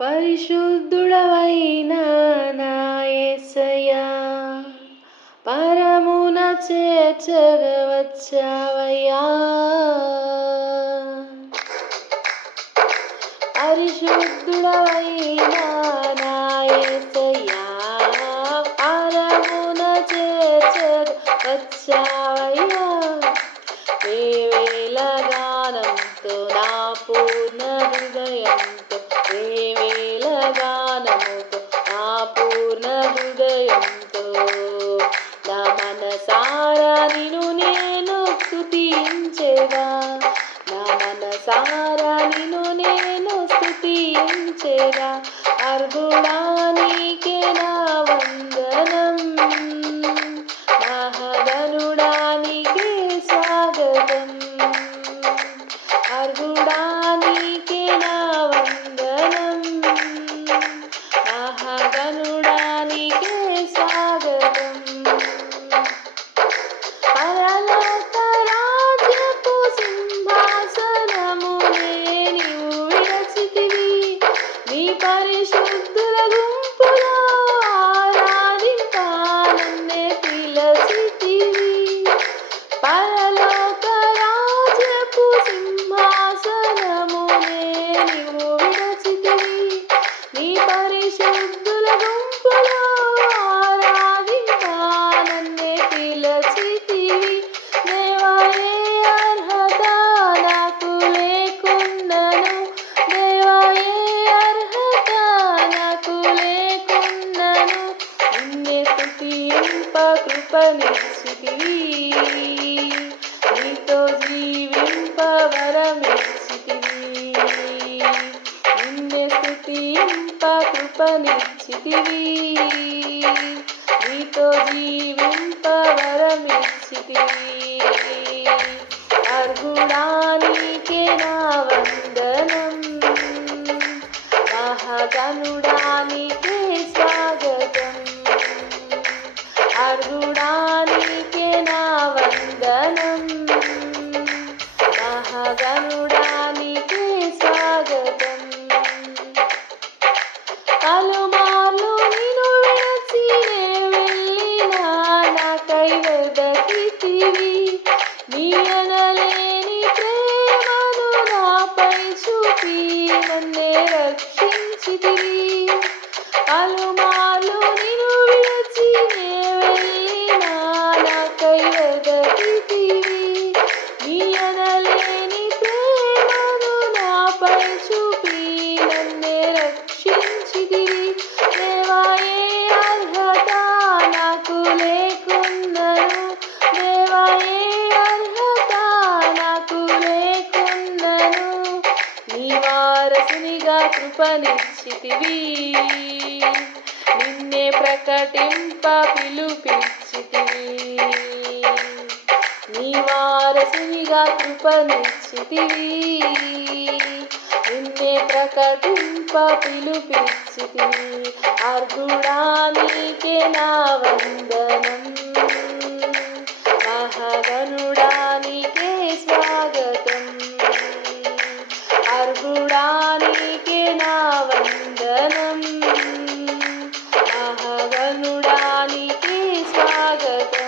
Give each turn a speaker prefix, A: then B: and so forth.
A: పరిశుద్ధుడవైన నా పరమున చేర్చగవచ్చావయ్యా పరిశుద్ధుడవైన నా పరమున చేర్చగవచ్చావయ్యా వేవేల గానంతో నా పూర్ణ హృదయంతో వేవేల గానముతో నా పూర్ణ హృదయంతో నా మనసారా నిను నేను స్తుతించేదా? నా మనసారా నిను నేను స్తుతించేదా? అర్ధుడానికే నా వందనం. మహదనుడా పరిశుద్ధుల గుంపులో ఆరాధింప పిలచితివి పరలోక రాజపు సింహాసనమునే నీవు కృపనిచ్చితివి నీతో జీవింప వరమిచ్చితివి. నిన్నే స్తుతింప కృపనిచ్చితివి. నీతో జీవింప అర్గుణానికే నా వందనం మహగనుడానికే అర్హుడానికే నా వందనం. మహగనుడానికే స్వాగతం. పలుమార్లు నిన్ను విడచి నే నాకై వెదకితివి నీ ప్రేమను నాపై చూపి నన్నే రక్షించితివి పలుమార్లు రక్షించితివి దేవాయే అర్హత నాకు లేకున్నను. దేవాయే అర్హత నాకు లేకున్నను. నీ వారసునిగా కృపనిచ్చితివి. నిన్నే ప్రకటింప పిలుపిచ్చితివి. నీ వారసునిగా కృపనిచ్చితివి. ప్రకటింప పిలుపిచ్చితి అర్గుడా నీకే నా వందనం. మహగనుడా నీకే స్వాగతం. నీకే నా వందనం. నీకే స్వాగతం.